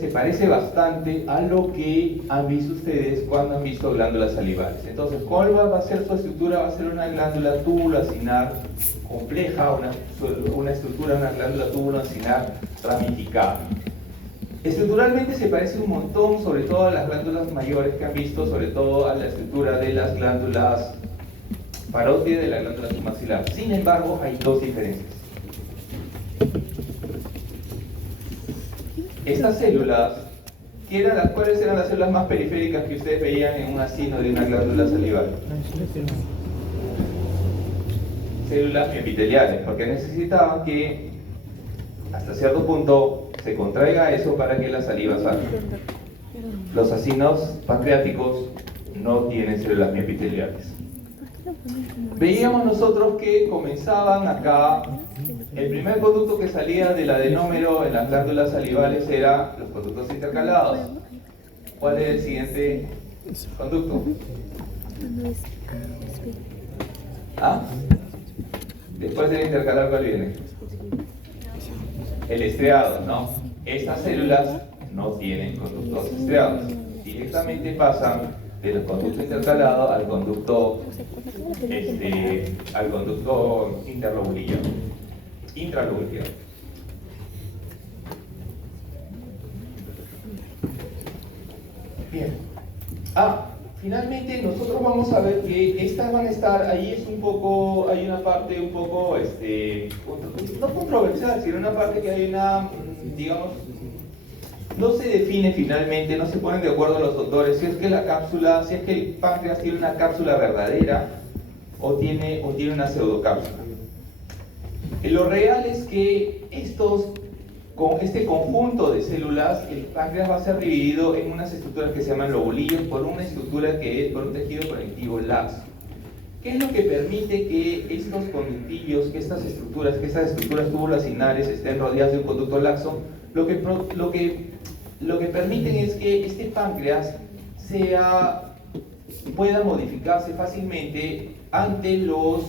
se parece bastante a lo que han visto ustedes cuando han visto glándulas salivales. Entonces, ¿cuál va a ser su estructura? Va a ser una glándula tubuloacinar compleja, una glándula tubuloacinar ramificada. Estructuralmente se parece un montón, sobre todo a las glándulas mayores que han visto, sobre todo a la estructura de las glándulas parótidas de la glándula submaxilar. Sin embargo, hay dos diferencias. Estas células, ¿cuáles eran las células más periféricas que ustedes veían en un acino de una glándula salival? Células miopiteliales, porque necesitaban que hasta cierto punto se contraiga eso para que la saliva salga. Los acinos pancreáticos no tienen células miopiteliales. Veíamos nosotros que comenzaban acá. El primer conducto que salía del adenómero en las glándulas salivales era los conductos intercalados. ¿Cuál es el siguiente conducto? ¿Ah? Después del intercalar, ¿cuál viene? El estriado, ¿no? Estas células no tienen conductos estriados. Directamente pasan del conducto intercalado al conducto intralobulillar. Bien. Finalmente nosotros vamos a ver que estas van a estar, ahí es un poco, hay una parte un poco, no controversial, sino una parte que hay una, digamos, no se define finalmente, no se ponen de acuerdo los autores si es que el páncreas tiene una cápsula verdadera o tiene una pseudocápsula. Lo real es que con este conjunto de células, el páncreas va a ser dividido en unas estructuras que se llaman lobulillos por una estructura que es por un tejido conectivo laxo. ¿Qué es lo que permite que estos conductillos, que estas estructuras tubulocinares estén rodeadas de un conducto laxo? Lo que permiten es que este páncreas pueda modificarse fácilmente ante los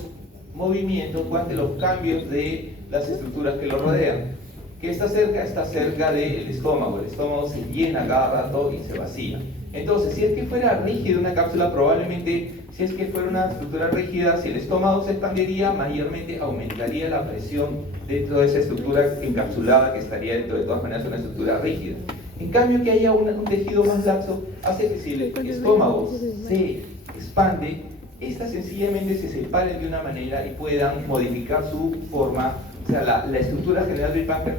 movimientos o ante los cambios de las estructuras que lo rodean. ¿Qué está cerca? Está cerca del estómago. El estómago se llena cada rato y se vacía. Entonces, si es que fuera rígida una cápsula, probablemente, si es que fuera una estructura rígida, si el estómago se expandiría, mayormente aumentaría la presión dentro de esa estructura encapsulada que estaría dentro de todas maneras una estructura rígida. En cambio, que haya un tejido más laxo hace que si el estómago se expande, estas sencillamente se separen de una manera y puedan modificar su forma. O sea, la estructura general del páncreas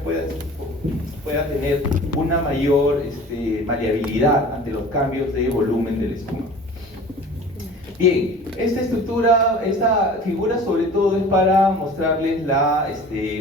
pueda tener una mayor maleabilidad ante los cambios de volumen del estómago. Bien, esta figura sobre todo es para mostrarles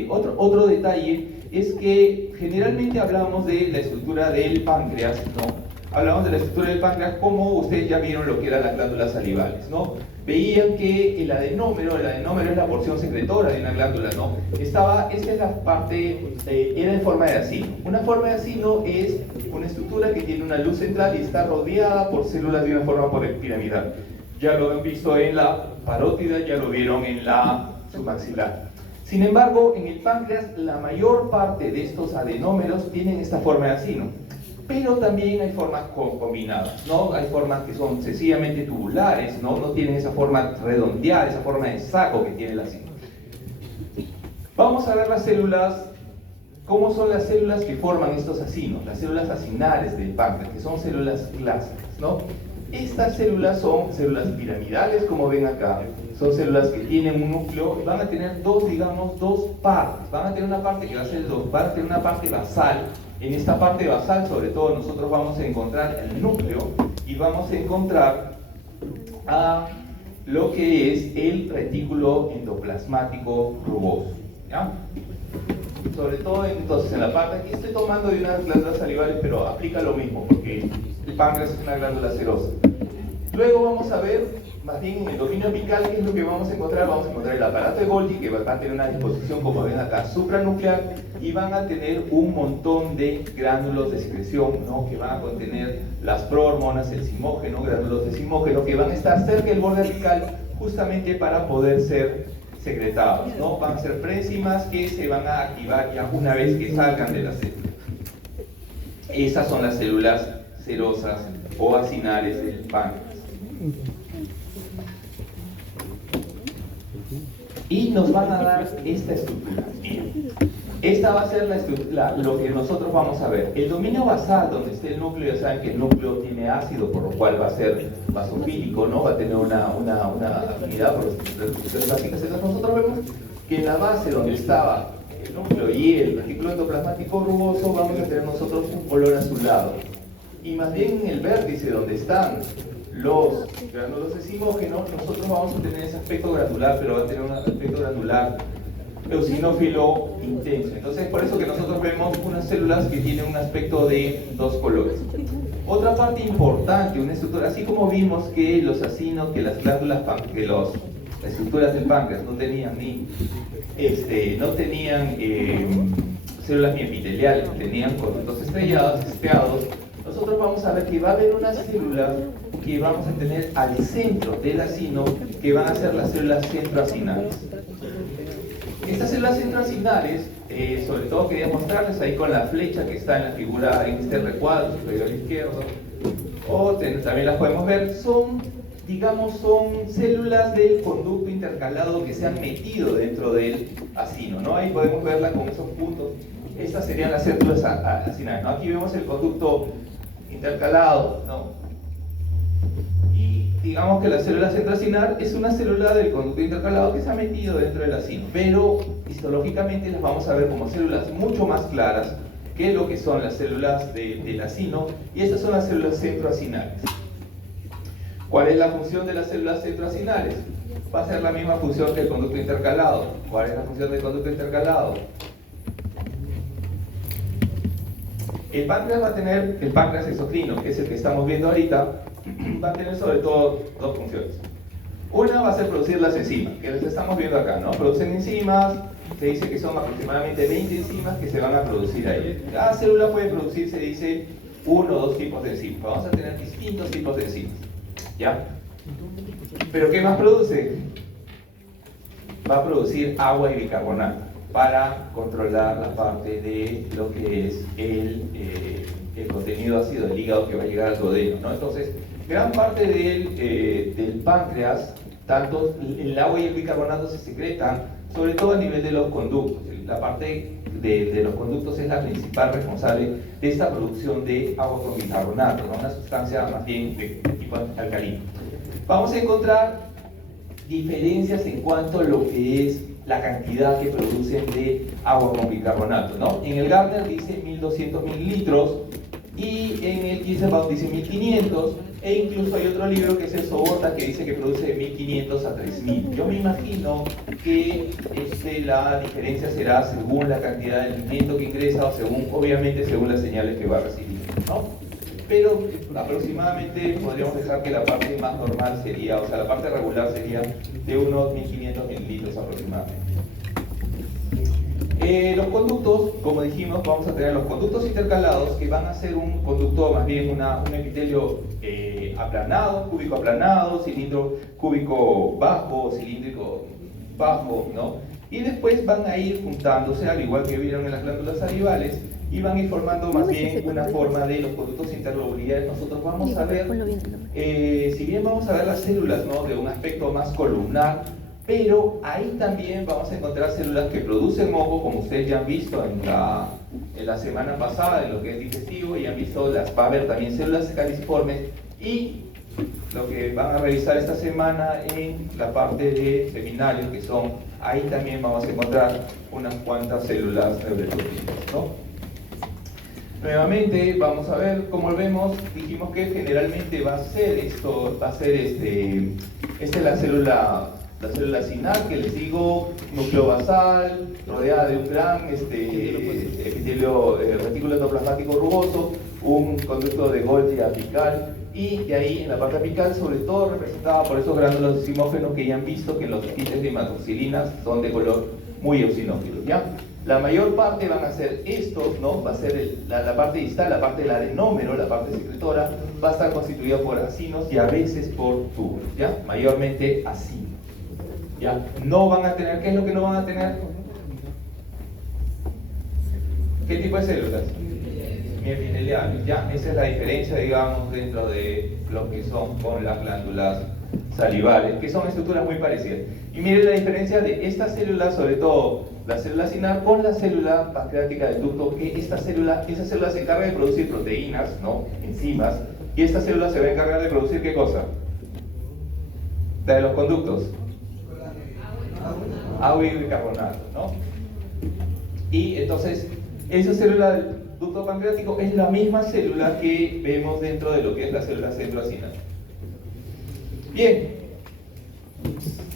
otro detalle, es que generalmente hablamos de la estructura del páncreas, ¿no? Hablamos de la estructura del páncreas como ustedes ya vieron lo que eran las glándulas salivales, ¿no? Veían que el adenómero es la porción secretora de una glándula, ¿no? Esta es la parte, era en forma de acino. Una forma de acino es una estructura que tiene una luz central y está rodeada por células de una forma piramidal. Ya lo han visto en la parótida, ya lo vieron en la submaxilar. Sin embargo, en el páncreas, la mayor parte de estos adenómeros tienen esta forma de acino. Pero también hay formas combinadas, ¿no? Hay formas que son sencillamente tubulares, ¿no? No tienen esa forma redondeada, esa forma de saco que tiene el acino. Vamos a ver las células, cómo son las células que forman estos acinos, las células acinares del páncreas, que son células clásicas, ¿no? Estas células son células piramidales, como ven acá. Son células que tienen un núcleo, van a tener dos partes. Van a tener una parte que va a ser van a tener una parte basal. En esta parte basal, sobre todo, nosotros vamos a encontrar el núcleo y vamos a encontrar a lo que es el retículo endoplasmático rugoso, ¿ya? Sobre todo, entonces, en la parte, aquí estoy tomando de unas glándulas salivales, pero aplica lo mismo, porque el páncreas es una glándula serosa. Luego vamos a ver, más bien en el dominio apical, ¿qué es lo que vamos a encontrar? Vamos a encontrar el aparato de Golgi, que va a tener una disposición, como ven acá, supranuclear, y van a tener un montón de gránulos de secreción, ¿no? Que van a contener las prohormonas, el simógeno, gránulos de simógeno, que van a estar cerca del borde apical justamente para poder ser secretados, ¿no? Van a ser préenzimas que se van a activar ya una vez que salgan de la célula. Esas son las células serosas o acinares del páncreas. Y nos van a dar esta estructura. Esta va a ser lo que nosotros vamos a ver. El dominio basal, donde esté el núcleo, ya saben que el núcleo tiene ácido, por lo cual va a ser basofílico, ¿no? Va a tener una afinidad por las estructuras básicas. Entonces nosotros vemos que en la base donde estaba el núcleo y el retículo endoplasmático rugoso, vamos a tener nosotros un color azulado. Y más bien en el vértice, donde están los gránulos de simógeno, nosotros vamos a tener ese aspecto granular, pero va a tener un aspecto granular eosinófilo intenso. Entonces, por eso que nosotros vemos unas células que tienen un aspecto de dos colores. Otra parte importante, una estructura, así como vimos que los acinos, que las glándulas, que las estructuras del páncreas no tenían células ni epiteliales, tenían conductos estrellados, estriados. Nosotros vamos a ver que va a haber unas células que vamos a tener al centro del acino, que van a ser las células centroacinales. Estas células centroacinales, sobre todo quería mostrarles ahí con la flecha que está en la figura, en este recuadro superior izquierdo, o también las podemos ver, son células del conducto intercalado que se han metido dentro del acino, ¿no? Ahí podemos verla con esos puntos. Estas serían las células acinales, ¿no? Aquí vemos el conducto intercalado, ¿no? Y digamos que la célula centroacinar es una célula del conducto intercalado que se ha metido dentro del acino, pero histológicamente las vamos a ver como células mucho más claras que lo que son las células del acino, y estas son las células centroacinales. ¿Cuál es la función de las células centroacinales? Va a ser la misma función que el conducto intercalado. ¿Cuál es la función del conducto intercalado? El páncreas va a tener, el páncreas exocrino, que es el que estamos viendo ahorita, va a tener sobre todo dos funciones. Una va a ser producir las enzimas, que las estamos viendo acá, ¿no? Producen enzimas, se dice que son aproximadamente 20 enzimas que se van a producir ahí. Cada célula puede producir, se dice, uno o dos tipos de enzimas. Vamos a tener distintos tipos de enzimas, ¿ya? ¿Pero qué más produce? Va a producir agua y bicarbonato para controlar la parte de lo que es el contenido ácido del hígado que va a llegar al duodeno, ¿no? Entonces, gran parte del páncreas, tanto el agua y el bicarbonato se secretan, sobre todo a nivel de los conductos. La parte de los conductos es la principal responsable de esta producción de agua con bicarbonato, ¿no? Una sustancia más bien de tipo alcalino. Vamos a encontrar diferencias en cuanto a lo que es la cantidad que producen de agua con bicarbonato, ¿no? En el Gardner dice 1200 mililitros y en el Kieselbaum dice 1500, e incluso hay otro libro que es el Sobota que dice que produce de 1500 a 3000. Yo me imagino que la diferencia será según la cantidad de alimento que ingresa o obviamente según las señales que va a recibir, ¿no? Pero aproximadamente podríamos dejar que la parte más normal sería, o sea, la parte regular sería de unos 1500 mililitros aproximadamente. Los conductos, como dijimos, vamos a tener los conductos intercalados, que van a ser un conducto, más bien un epitelio aplanado, cúbico aplanado, cilindro cúbico bajo, cilíndrico bajo, ¿no? Y después van a ir juntándose, al igual que vieron en las glándulas salivales, y van a ir formando más bien una forma de los conductos interlobulares. Nosotros vamos a ver, si bien vamos a ver las células, ¿no?, de un aspecto más columnar, pero ahí también vamos a encontrar células que producen moco, como ustedes ya han visto en la semana pasada, en lo que es digestivo, y han visto, va a haber también células caliciformes, y lo que van a revisar esta semana en la parte de seminarios, que son, ahí también vamos a encontrar unas cuantas células neuroendocrinas, ¿no? Nuevamente, vamos a ver, como vemos, dijimos que generalmente va a ser esto, esta es la célula sinar, que les digo, núcleo basal, rodeada de un gran epitelio retículo endoplasmático rugoso, un conducto de Golgi apical, y de ahí en la parte apical, sobre todo representada por esos gránulos decimógenos que ya han visto que los quistes de hematoxilinas son de color muy eosinófilos, ¿ya? La mayor parte van a ser estos, ¿no? Va a ser la parte distal, la parte del adenómero, la parte secretora, va a estar constituida por acinos y a veces por túbulos, ¿ya? Mayormente acinos, ¿ya? No van a tener, ¿qué es lo que no van a tener? ¿Qué tipo de células? Miepiteliales, ¿ya? Esa es la diferencia, digamos, dentro de lo que son con las glándulas salivales, que son estructuras muy parecidas. Y miren la diferencia de esta célula, sobre todo la célula sinar, con la célula pancreática del ducto, que esa célula se encarga de producir proteínas, ¿no?, enzimas, y esta célula se va a encargar de producir, ¿qué cosa? La de los conductos. Agua y bicarbonato, ¿no? Y entonces, esa célula del ducto pancreático es la misma célula que vemos dentro de lo que es la célula centroacinar. Bien,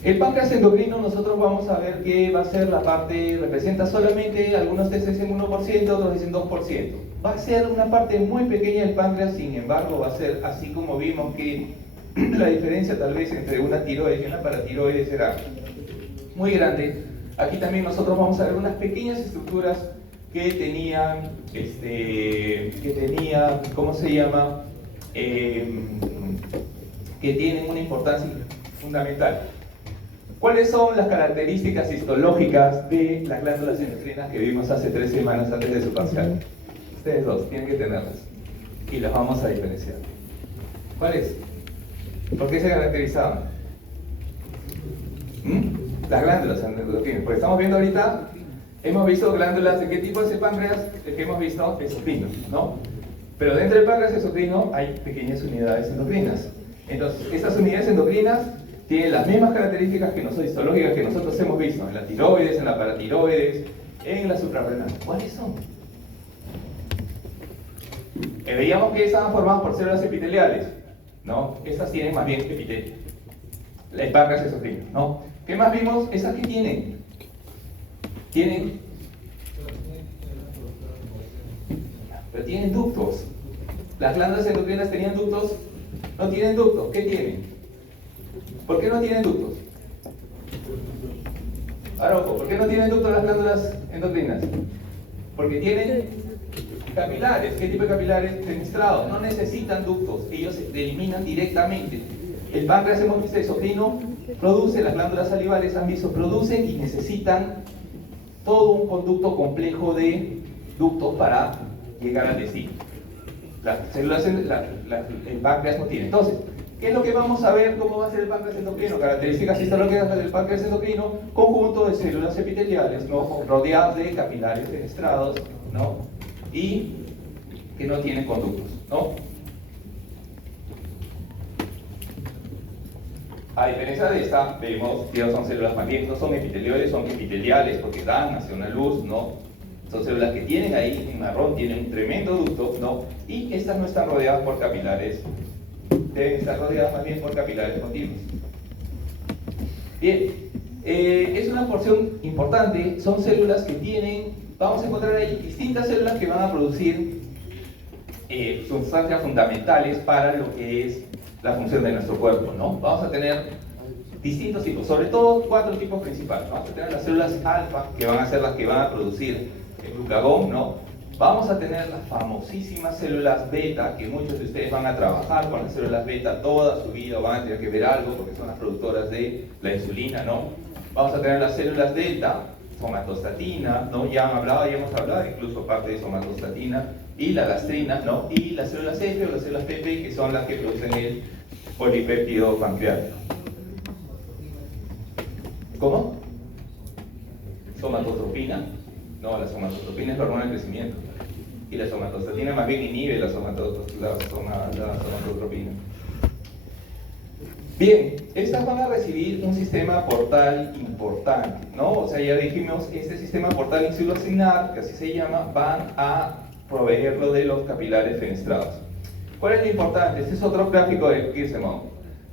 el páncreas endocrino nosotros vamos a ver que va a ser la parte, representa solamente, algunos textos dicen 1%, otros dicen 2%. Va a ser una parte muy pequeña del páncreas, sin embargo va a ser, así como vimos que la diferencia tal vez entre una tiroides y una paratiroides era muy grande, aquí también nosotros vamos a ver unas pequeñas estructuras que tenían, ¿cómo se llama? Que tienen una importancia fundamental. ¿Cuáles son las características histológicas de las glándulas endocrinas que vimos hace 3 semanas antes de su parcial? Ustedes dos tienen que tenerlas y las vamos a diferenciar. ¿Cuáles? ¿Por qué se caracterizaban? Las glándulas endocrinas. Porque estamos viendo ahorita, hemos visto glándulas de qué tipo es el páncreas, el que hemos visto exocrino, ¿no? Pero dentro del páncreas exocrino hay pequeñas unidades endocrinas. Entonces, estas unidades endocrinas tienen las mismas características histológicas que nosotros hemos visto en la tiroides, en la paratiroides, en la suprarrenal. ¿Cuáles son? Veíamos que estaban formadas por células epiteliales, ¿no? Estas tienen más bien epitelio. el páncreas exocrino, ¿no? ¿Qué más vimos? ¿Esas qué tienen? Pero tienen ductos. Las glándulas endocrinas tenían ductos, no tienen ductos. ¿Qué tienen? ¿Por qué no tienen ductos? Araujo, ¿por qué no tienen ductos las glándulas endocrinas? Porque tienen capilares. ¿Qué tipo de capilares? Fenestrados. No necesitan ductos, ellos se eliminan directamente. El páncreas, hemos visto, exocrino produce, las glándulas salivales han visto, producen y necesitan todo un conducto complejo de ductos para llegar al destino. Las células, el páncreas no tiene. Entonces, ¿qué es lo que vamos a ver? ¿Cómo va a ser el páncreas endocrino? Características histológicas del páncreas endocrino: conjunto de células epiteliales, ¿no?, rodeadas de capilares fenestrados, ¿no?, y que no tienen conductos, ¿no? A diferencia de esta, vemos que son células más bien, no son epiteliales, son epiteliales porque dan hacia una luz, ¿no? Son células que tienen ahí en marrón, tienen un tremendo ducto, ¿no? Y estas no están rodeadas por capilares, deben estar rodeadas más bien por capilares continuos. Bien, es una porción importante, son células que tienen, vamos a encontrar ahí distintas células que van a producir sustancias fundamentales para lo que es la función de nuestro cuerpo, ¿no? Vamos a tener distintos tipos, sobre todo 4 tipos principales. Vamos a tener las células alfa, que van a ser las que van a producir el glucagón, ¿no? Vamos a tener las famosísimas células beta, que muchos de ustedes van a trabajar con las células beta toda su vida, van a tener que ver algo porque son las productoras de la insulina, ¿no? Vamos a tener las células delta, somatostatina, ¿no? Ya hemos hablado incluso parte de somatostatina, y la gastrina, ¿no? Y las células F o las células PP, que son las que producen el polipéptido pancreático. ¿Cómo? Somatotropina. No, la somatotropina es la hormona del crecimiento. Y la somatostatina más bien inhibe la somatotropina. Bien, estas van a recibir un sistema portal importante, ¿no? O sea, ya dijimos, este sistema portal insulocinar, que así se llama, van a proveerlo de los capilares fenestrados. ¿Cuál es lo importante? Este es otro gráfico de Kirschbaum.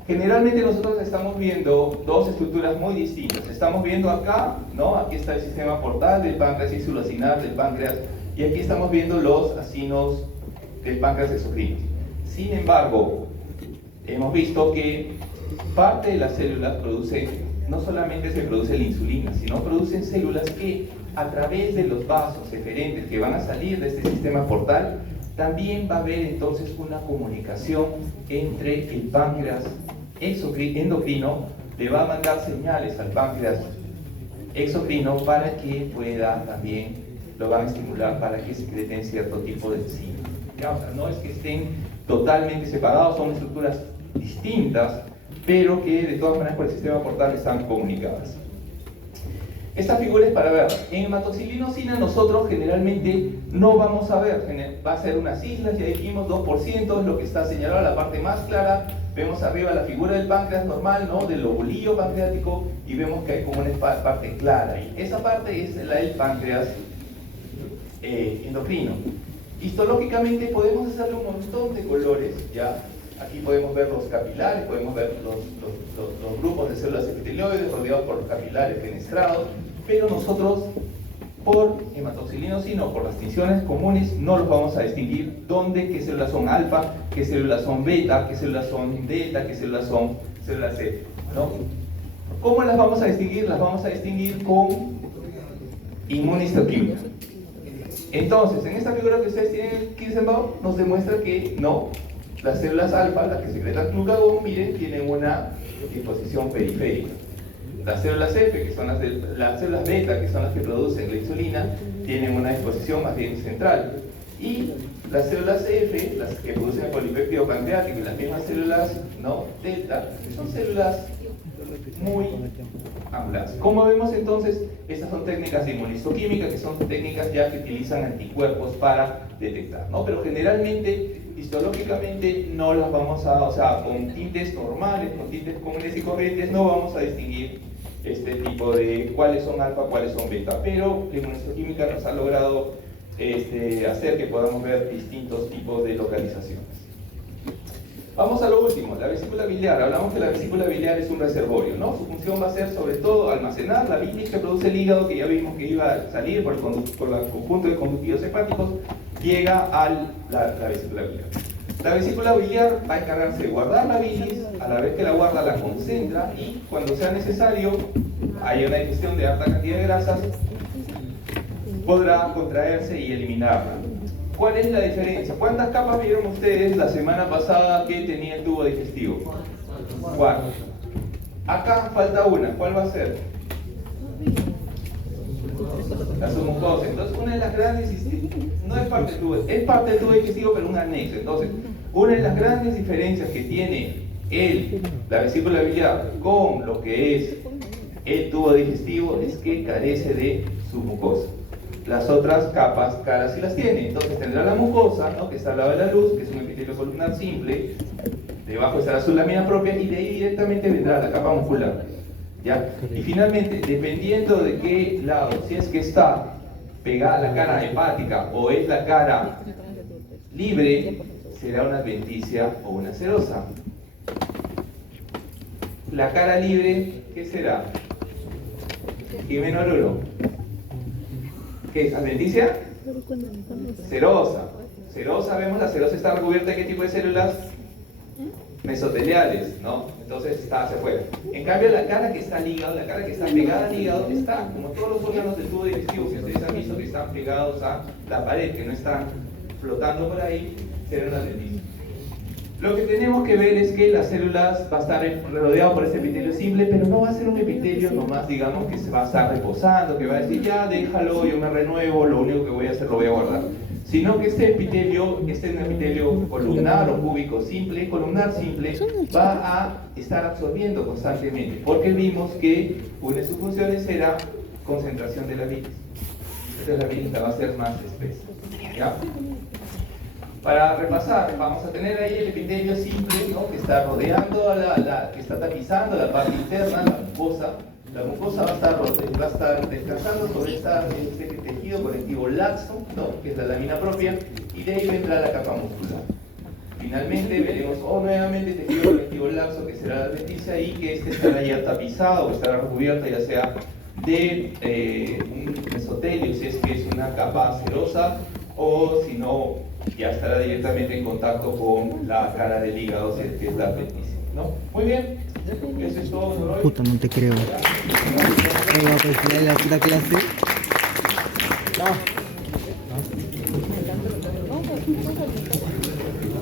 Generalmente nosotros estamos viendo dos estructuras muy distintas. Estamos viendo acá, ¿no? Aquí está el sistema portal del páncreas insulocinar del páncreas, y aquí estamos viendo los acinos del páncreas exocrino. Sin embargo, hemos visto que parte de las células producen, no solamente se produce la insulina, sino producen células que a través de los vasos eferentes que van a salir de este sistema portal, también va a haber entonces una comunicación entre el páncreas endocrino, le va a mandar señales al páncreas exocrino para que pueda también, lo van a estimular para que secreten cierto tipo de enzimas. O sea, no es que estén totalmente separados, son estructuras distintas, pero que de todas maneras por el sistema portal están comunicadas. Esta figura es para ver. En hematoxilinosina nosotros generalmente no vamos a ver, va a ser unas islas, ya dijimos 2%, es lo que está señalado, la parte más clara. Vemos arriba la figura del páncreas normal, ¿no?, del lobulillo pancreático, y vemos que hay como una parte clara ahí. Esa parte es la del páncreas endocrino. Histológicamente podemos hacerle un montón de colores, ¿ya? Aquí podemos ver los capilares, podemos ver los grupos de células epitelioides rodeados por los capilares fenestrados, pero nosotros, por hematoxilinosina o por las tinciones comunes, no los vamos a distinguir dónde, qué células son alfa, qué células son beta, qué células son delta, qué células son células C, ¿no? ¿Cómo las vamos a distinguir? Las vamos a distinguir con inmunistoquímica. Entonces, en esta figura que ustedes tienen, Kirschbaum nos demuestra que no, las células alfa, las que secretan glucagón, miren, tienen una disposición periférica. Las células F, que son las células beta, que son las que producen la insulina, tienen una disposición más bien central. Y las células F, las que producen el polipéptido pancreático, y las mismas células, ¿no?, delta, que son células muy angulares. Como vemos entonces, estas son técnicas de inmunistoquímica, que son técnicas ya que utilizan anticuerpos para detectar, ¿no? Pero generalmente, histológicamente, no las vamos a, o sea, con tintes normales, con tintes comunes y corrientes, no vamos a distinguir este tipo de cuáles son alfa, cuáles son beta, pero la inmunistoquímica nos ha logrado hacer que podamos ver distintos tipos de localizaciones. Vamos a lo último, la vesícula biliar. Hablamos que la vesícula biliar es un reservorio, ¿no? Su función va a ser sobre todo almacenar la bilis que produce el hígado, que ya vimos que iba a salir por el conjunto de conductivos hepáticos, llega a la vesícula biliar. La vesícula biliar va a encargarse de guardar la bilis, a la vez que la guarda la concentra y cuando sea necesario, haya una digestión de alta cantidad de grasas, podrá contraerse y eliminarla. ¿Cuál es la diferencia? ¿Cuántas capas vieron ustedes la semana pasada que tenía el tubo digestivo? 4. Acá falta una. ¿Cuál va a ser? La submucosa. Entonces, una de las grandes, no es parte del tubo, es parte del tubo digestivo, pero un anexo. Entonces, una de las grandes diferencias que tiene la vesícula biliar con lo que es el tubo digestivo es que carece de submucosa. Las otras capas caras sí las tiene. Entonces tendrá la mucosa, ¿no?, que está al lado de la luz, que es un epitelio columnar simple. Debajo estará su lámina propia y de ahí directamente vendrá la capa muscular, ¿ya? Y finalmente, dependiendo de qué lado, si es que está pegada a la cara hepática o es la cara libre, será una adventicia o una serosa. La cara libre, ¿qué será? Jimeno Oruro. ¿Qué es? ¿Adventicia? Serosa. Serosa, vemos, la serosa está recubierta de ¿qué tipo de células? Mesoteliales, ¿no? Entonces está hacia afuera. En cambio, la cara que está al hígado, la cara que está pegada al hígado, está, como todos los órganos del tubo digestivo, que ustedes han visto que están pegados a la pared, que no están flotando por ahí, será una adventicia. Lo que tenemos que ver es que las células va a estar rodeado por este epitelio simple, pero no va a ser un epitelio nomás, digamos, que se va a estar reposando, que va a decir, ya déjalo, yo me renuevo, lo único que voy a hacer lo voy a guardar. Sino que este epitelio, un epitelio columnar o cúbico simple, columnar simple, va a estar absorbiendo constantemente, porque vimos que una de sus funciones era concentración de la bilis. Entonces la bilis va a ser más espesa, ¿ya? Para repasar, vamos a tener ahí el epitelio simple, ¿no?, que está rodeando, que está tapizando la parte interna, la mucosa. La mucosa va a estar descansando sobre este tejido conectivo laxo, ¿no?, que es la lámina propia, y de ahí vendrá la capa muscular. Finalmente veremos nuevamente tejido conectivo laxo, que será la adventicia, y que este estará ya tapizado o estará recubierta ya sea de un mesotelio, si es que es una capa serosa, o si no, ya estará directamente en contacto con la cara del hígado, si es que es la adventicia, ¿no? Muy bien, eso es todo por hoy. Puta, no te creo. La clase. No.